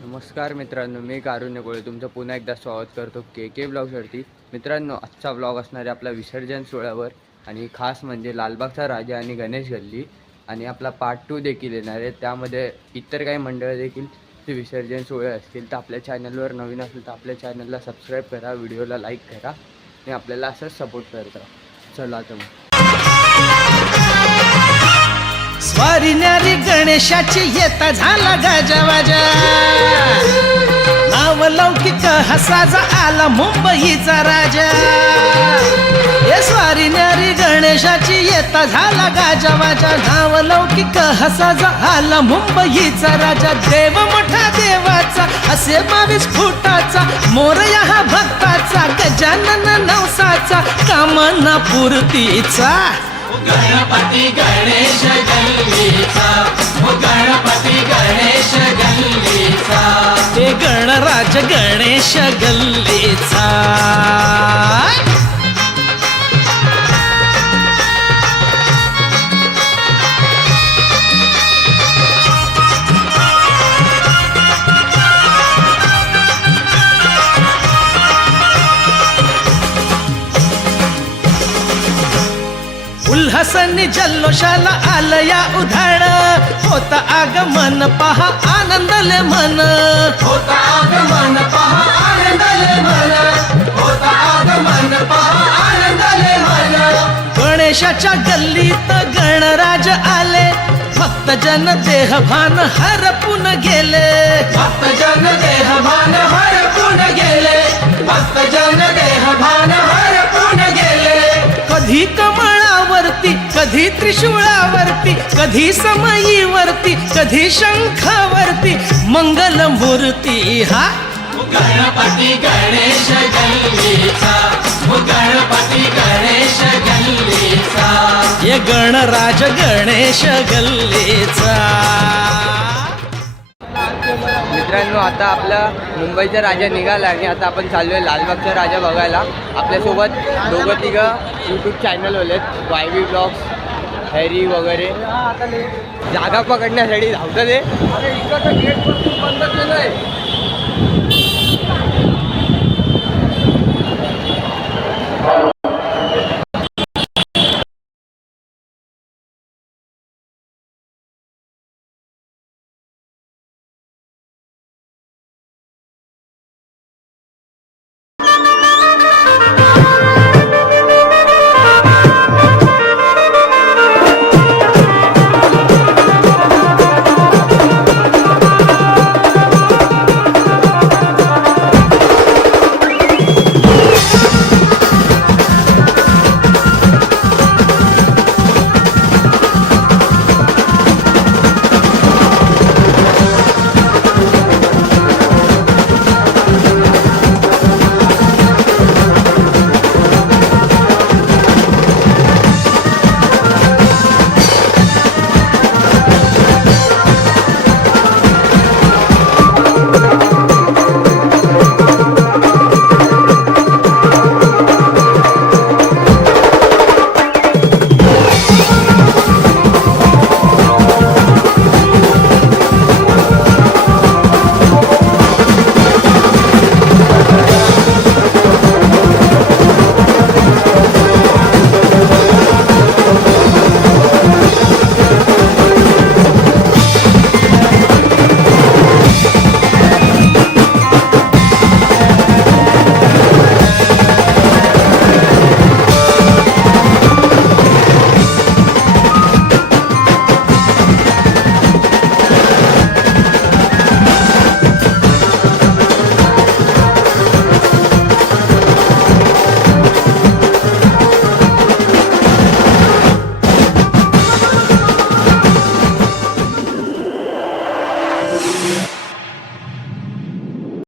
नमस्कार मित्रांनो मी कारुण्य कोळे. तुमचं पुन्हा एकदा स्वागत करतो के के ब्लॉगवरती मित्रांनो आजचा ब्लॉग असणार आहे आपला विसर्जन सोहळ्यावर आणि खास म्हणजे लालबागचा राजा आणि गणेश गल्ली आणि आपला पार्ट टू देखील येणार आहे. त्यामध्ये इतर काही मंडळ देखील ते विसर्जन सोहळे असतील तर आपल्या चॅनलवर नवीन असेल तर आपल्या चॅनलला सबस्क्राईब करा व्हिडिओला लाईक करा आणि आपल्याला असंच सपोर्ट करत. राहा चला तर स्वारी न्यारी गणेशाची येता झाला गाजावाजा. नाव लौकिक हसाजा आला मुंबईचा राजा. येता झाला गाजावाजा नाव लौकिक हसाजा आला मुंबईचा राजा देव मोठा देवाचा असे बावीस फुटाचा मोरया हा भक्ताचा गजानन नवसाचा कामना पूर्तीचा. गणपती गणेश गल्लीचा गणपती गणेश गल्लीचा. हे गणराज गणेश गल्लीचा. उल्हासाने जल्लोषाला आलं या उधाण होता आगमन पहा आनंदले मन. होता आगमन पहा आनंदले मन. होता आगमन पहा आनंदले मन. गणेशाच्या गल्लीत गणराज आले. फक्त जन देह भान हरपून गेले. भक्त जन देह भान हरपून गेले. भक्त जन देह भान हरपून गेले. कधी कधी त्रिशूळावरती कधी समयीवरती कधी शंखावरती मंगल मूर्ती हा. हो गणपती गणेश गल्लीचा हो गणपती गणेश गल्लीचा. ये गणराज गणेश गल्लीचा. मित्रांनो आता आपला मुंबईचा राजा निघाला आणि आता आपण चाललो आहे लालबागचा राजा बघायला. आपल्यासोबत दोघं तिघं यूट्यूब चॅनल आहेत वाय व्ही ब्लॉग्स हॅरी वगैरे. जागा पकडण्यासाठी धावतं ते